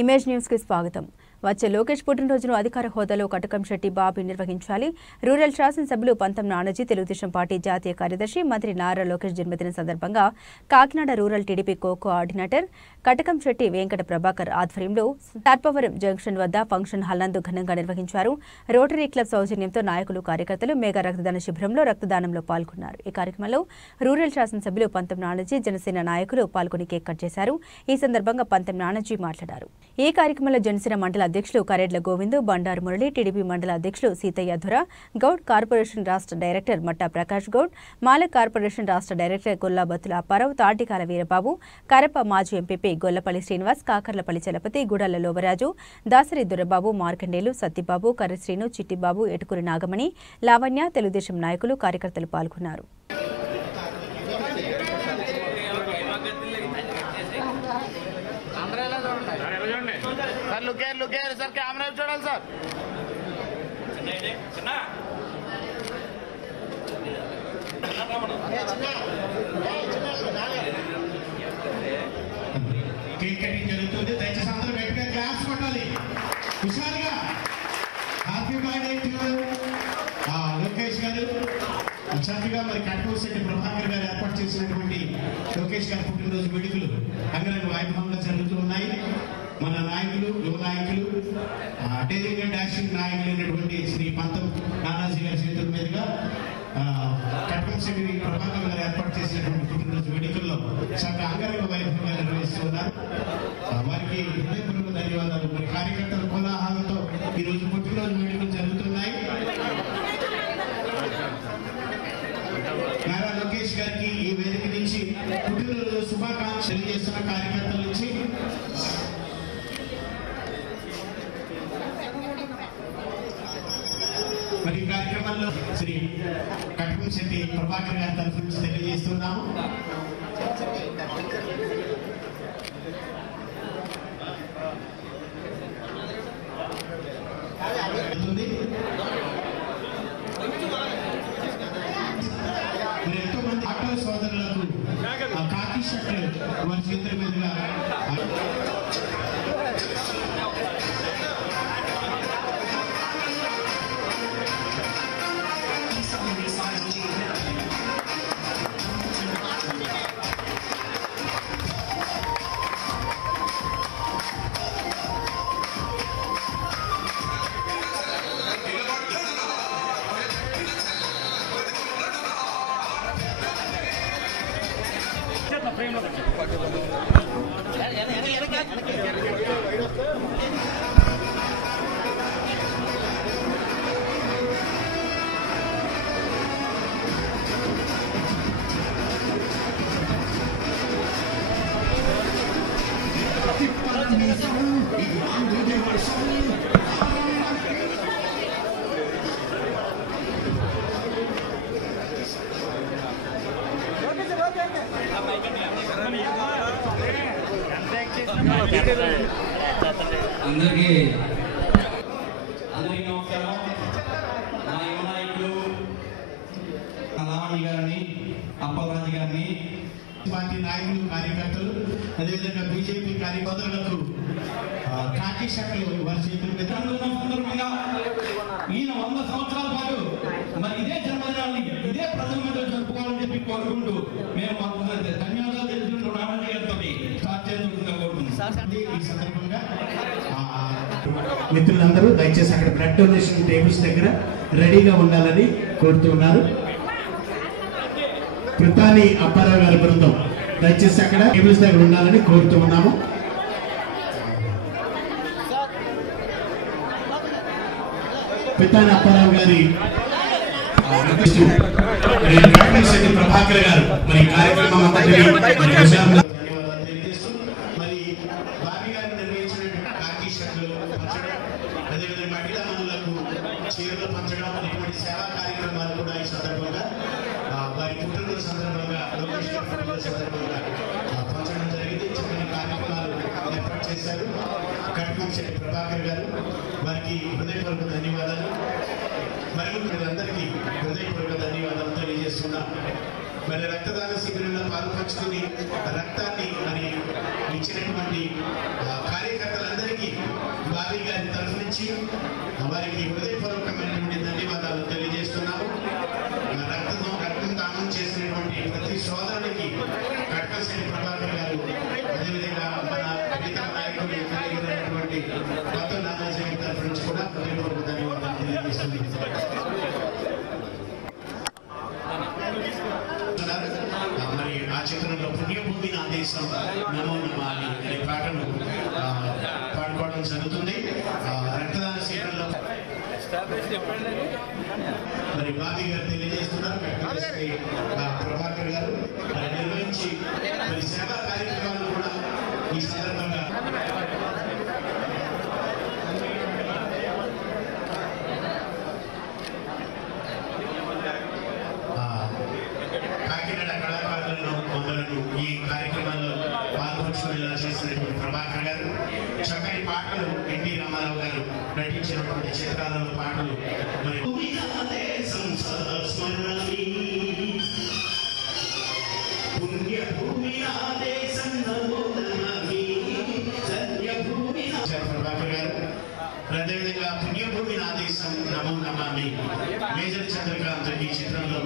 Image news కి స్వాగతం. వచ్చే లోకేష్ పుట్టినరోజును అధికార హోదాలో కటకంశెట్టి బాబీ నిర్వహించాలి. రూరల్ శాసనసభ్యులు పంతం నానాజీ, తెలుగుదేశం పార్టీ జాతీయ కార్యదర్శి మంత్రి నారా లోకేష్ జన్మదిన సందర్భంగా Kakinada rural TDP coordinator Katakamsetti Venkata Prabhakar ఆధ్వర్యంలో సర్పవరం జంక్షన్ వద్ద ఫంక్షన్ హాల్ నందు ఘనంగా నిర్వహించారు. రోటరీ క్లబ్ సౌజన్యంతో నాయకులు, కార్యకర్తలు మెగా రక్తదాన శిబిరంలో రక్తదానంలో పాల్గొన్నారు. ఈ కార్యక్రమంలో రూరల్ శాసనసభ్యులు పంతం నానాజీ, జనసేన నాయకులు పాల్గొని కేక్ కట్ చేశారు. ఈ సందర్భంగా పంతం నానాజీ మాట్లాడారు. ఈ కార్యక్రమంలో జనసేన మండల అధ్యక్షులు కరెడ్ల గోవింద్, బండారు మురళి, టీడీపీ మండల అధ్యక్షులు సీతయ్య ధుర గౌడ్, కార్పొరేషన్ రాష్ట్ర డైరెక్టర్ మట్టా ప్రకాష్ గౌడ్, మాల కార్పొరేషన్ రాష్ట్ర డైరెక్టర్ గొల్లాబత్తుల అప్పారావు, తాటికాల వీరబాబు, కరప మాజీ ఎంపీపీ గొల్లపల్లి శ్రీనివాస్, కాకర్లపల్లి చలపతి, గుడాల లోవరాజు, దాసరి దుర్రబాబు, మార్కండేలు, సత్తిబాబు, కర్రశ్రీను, చిట్టిబాబు, ఎటుకూరి నాగమణి, లావణ్య, తెలుగుదేశం నాయకులు, కార్యకర్తలు పాల్గొన్నారు. सर कैमरा చూడాలి సార్ కేక్ కటింగ్ జరుగుతుంది. దయచేసి అందరూ గట్టిగా క్లాప్స్ కొట్టాలి. హుషారుగా హ్యాపీ బర్త్డే టు లోకేష్ గారు. చక్కగా మరి కటకంశెట్టి ప్రభాకర్ గారు ఏర్పాటు చేసినటువంటి లోకేష్ గారి పుట్టినరోజు వేడుకలు అంగరంగ వైభవంగా జరుగుతూ ఉన్నాయి. మన నాయకులు, యువ నాయకులు, డైరింగ్ అండ్ డాషింగ్ నాయకులైనటువంటి శ్రీ పంతం నానాజీ గారి చేతుల మీదుగా కటకంశెట్టి ప్రభాకర్ గారు ఏర్పాటు చేసినటువంటి పుట్టినరోజు వేడుకల్లో చాలా అంగరంగ వైభవంగా నిర్వహిస్తూ ఉన్నారు. వారికి హృదయపూర్వక ధన్యవాదాలు. మరి కార్యకర్తల కోలాహలంతో ఈరోజు పుట్టినరోజు వేడుకలు జరుగుతున్నాయి. నారా లోకేష్ గారికి ఈ వేదిక నుంచి పుట్టినరోజు శుభాకాంక్షలు తెలియజేస్తున్న కార్యకర్తల నుంచి మరి కార్యక్రమంలో శ్రీ కటకంశెట్టి ప్రభాకర్ గారి తరఫు నుంచి తెలియజేస్తున్నాము. ఎంతో మంది ఆటో సోదరులకు కాకి షర్ట్లు వారి చేతుల మీదుగా అందరికీ నమస్కారం. నా యువ నాయకులు లావణ్య గారిని, అప్పలరాజు గారిని, పార్టీ నాయకులు, కార్యకర్తలు, అదేవిధంగా బీజేపీ కార్యకర్తలకు కాకి షర్ట్లు వారి చేతుల మీద సందర్భంగా ఈయన 100 సంవత్సరాల పాటు మరి ఇదే జన్మదినాన్ని ఇదే ప్రజల మీద జరుపుకోవాలని చెప్పి కోరుకుంటూ మేము మాకు ధన్యవాదాలు తెలుసుకుంటూ రామయ్య గారితో స్టార్ట్ చేసుకుంటూ కోరుకుంటున్నాం. ఈ సందర్భంగా మిత్రులందరూ దయచేసి అక్కడ బ్లడ్ డొనేషన్ టేబుల్స్ దగ్గర రెడీగా ఉండాలని కోరుతున్నారు. కృతాని అప్పారావు గారి బృందం దయచేసి అక్కడ టేబుల్స్ దగ్గర ఉండాలని కోరుతూ ఉన్నాము. కృతాని అప్పారావు గారి కటకంశెట్టి ప్రభాకర్ గారు మరి కార్యక్రమం అంతా అదేవిధంగా మహిళా మనులకు చీరలు పంచడం అనేటువంటి సేవా కార్యక్రమాలు కూడా ఈ సందర్భంగా వారి పుట్టినరోజు సందర్భంగా లోకేష్ గారి పుట్టినరోజు సందర్భంగా పంచడం జరిగింది. చక్కని కార్యక్రమాలు ఏర్పాటు చేశారు కటకంశెట్టి ప్రభాకర్ గారు. వారికి హృదయపూర్వక ధన్యవాదాలు. మరియు మీరందరికీ హృదయపూర్వక ధన్యవాదాలు తెలియజేస్తున్నాం. మరి రక్తదాన శిబిరంలో పాల్పంచుకుని రక్తాన్ని మరి ఇచ్చినటువంటి కార్యకర్తలందరికీ వారికి హృదయపూర్వకమైనటువంటి ధన్యవాదాలు తెలియజేస్తున్నాము. రక్తం దానం చేసినటువంటి ప్రతి సోదరుడికి కట్కలశెట్టి ప్రభాకర్ గారు, అదేవిధంగా మన ఇతర నాయకులు కలిగినటువంటి కొత్త నానాజీ తరఫు నుంచి కూడా హృదయపూర్వక ధన్యవాదాలు తెలియజేస్తుంది. మరి ఆ చిత్రంలో పుణ్యభూమి నా దేశం నమో నమామి అనే పాటను పాడుకోవడం జరుగుతుంది. రక్తదాన శిబిరంలో మరి బాబీ గారు తెలియజేస్తున్నారు. ప్రభాకర్ గారు నిర్వహించి మరి సేవా కార్యక్రమాలు కూడా ఈ సందర్భంగా కాకినాడ కళాకారులను మమ్మలను ఈ కార్యక్రమంలో పాల్పంచుకునేలా చేసినటువంటి ప్రభాకర్ గారు, చక్కని పాటలు ఎన్టీ రామారావు గారు నటించినటువంటి చిత్రాలలో పాటలు మరి ప్రభాకర్ గారు, అదేవిధంగా పుణ్యభూమి నా దేశం నమో నమామి మేజర్ చంద్రకాంత్ ఈ చిత్రంలో